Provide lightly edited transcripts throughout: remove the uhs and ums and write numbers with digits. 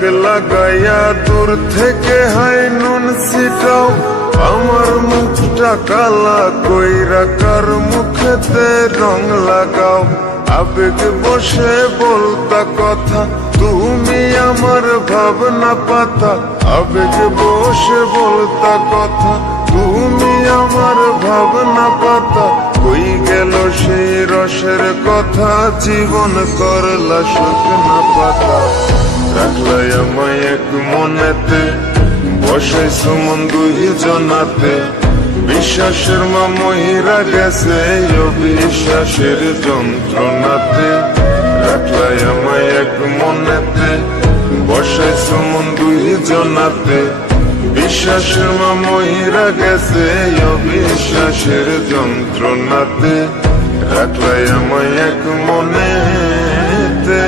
দাগ লাগাইয়া দূর থেকে হাই নুন ছিটাও, আমার মুখটা কালা কইরা কার মুখেতে রং লাগাও। আবেগ বসে বলতা কথা, তুমি আমার ভাবনা পাতা। আবেগ বসে বলতা কথা, তুমি আমার ভাবনা পাতা। কই গেল সেই রসের কথা, জীবন করলা শুকনা পাতা। রাখলাই আমায় এক মনেতে, বসাইছ মন দুই জনাতে। বিশ্বাসের মা মহিরা গেছে অবিশ্বাসের যন্ত্রণাতে। রাখলাই আমায় এক মনেতে, বসাইছ মন দুই জনাতে। বিশ্বাসের মা মহিরা গেছে অবিশ্বাসের যন্ত্রণাতে। রাখলাই আমায় এক মনেতে।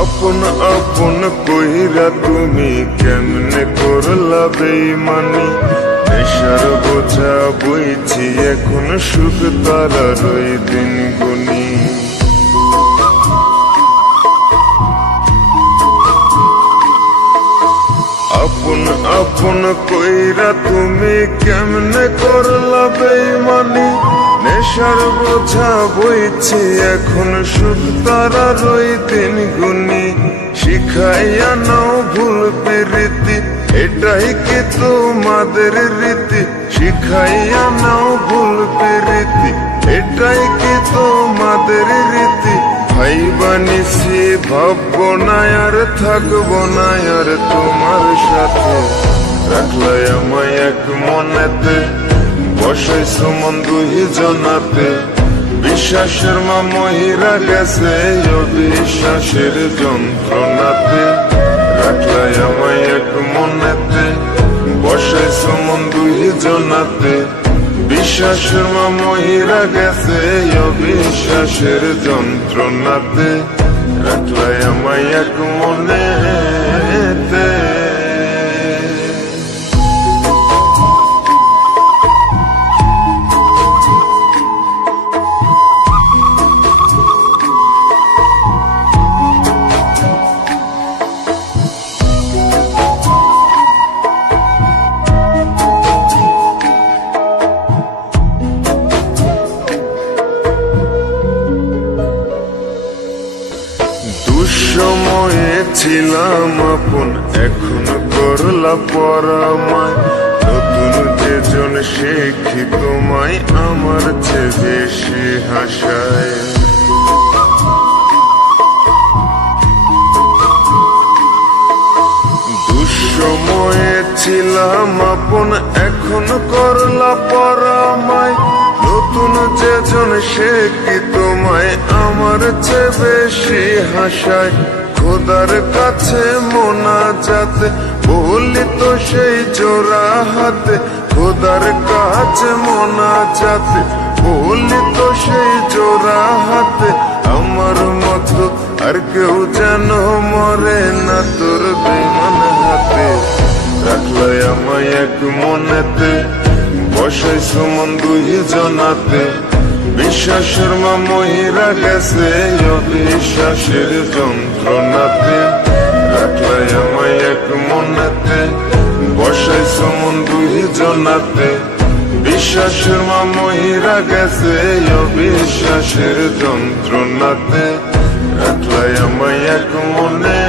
আপন আপন কইরা তুমি কেমনে করলা বেইমানি। নেশার বোঝা বইছি এখন, সুখ তারার ওই দিন গুনি। আপন আপন কইরা তুমি কেমনে করলা বেইমানি। নেশার বোঝা বইছি এখন, সুখ তারার ওই দিন গুনি। শিখাইয়া নাও ভুল প্রীতি, এটাই কি তোমাদের রীতি। শিখাইয়া নাও ভুল প্রীতি, এটাই কি তোমাদের রীতি। ভাইবা নিছি ভাববো না আর থাকবো না আর তোমার সাথে। রাখলাই আমায় এক মনেতে, বসাইছ মন দুই জনাতে। বিশ্বাসের মা মহিরা গেছে অবিশ্বাসের যন্ত্রণাতে। রাখলাই আমায় এক মনেতে, বসাইছ মন দুই জনাতে। বিশ্বাসের মা মহিরা গেছে অবিশ্বাসের যন্ত্রণাতে। রাখলাই আমায় এক মনেতে। দুঃসময়ে ছিলাম আপন, এখন করলা পরামায়। নতুন যেজন শেখি তোমায়, আমার চেয়ে বেশি হাসায়। দুঃসময়ে ছিলাম আপন, এখন করলা পরামায়। নতুন যেজন শেখি তোমায়, আমার চেয়ে বেশি হাসায়। খোদার কাছে মোনাজাতে বলি তো সেই জোড়া হাতে। খোদার কাছে মোনাজাতে বলি তো সেই জোড়া হাতে। আমার মতো আর কেউ যেন মরে না তোর বেমান হাতে। রাখলাই আমায় এক মনেতে, বসাইছ মন দুই জনাতে। বিশ্বাসের মা মহিরা গেছে অবিশ্বাসের যন্ত্রণাতে। রাখলাই আমায় এক মনেতে, বসাইছ মন দুই জনাতে। বিশ্বাসের মা মহিরা গেছে অবিশ্বাসের যন্ত্রণাতে। রাখলাই আমায় এক মনে।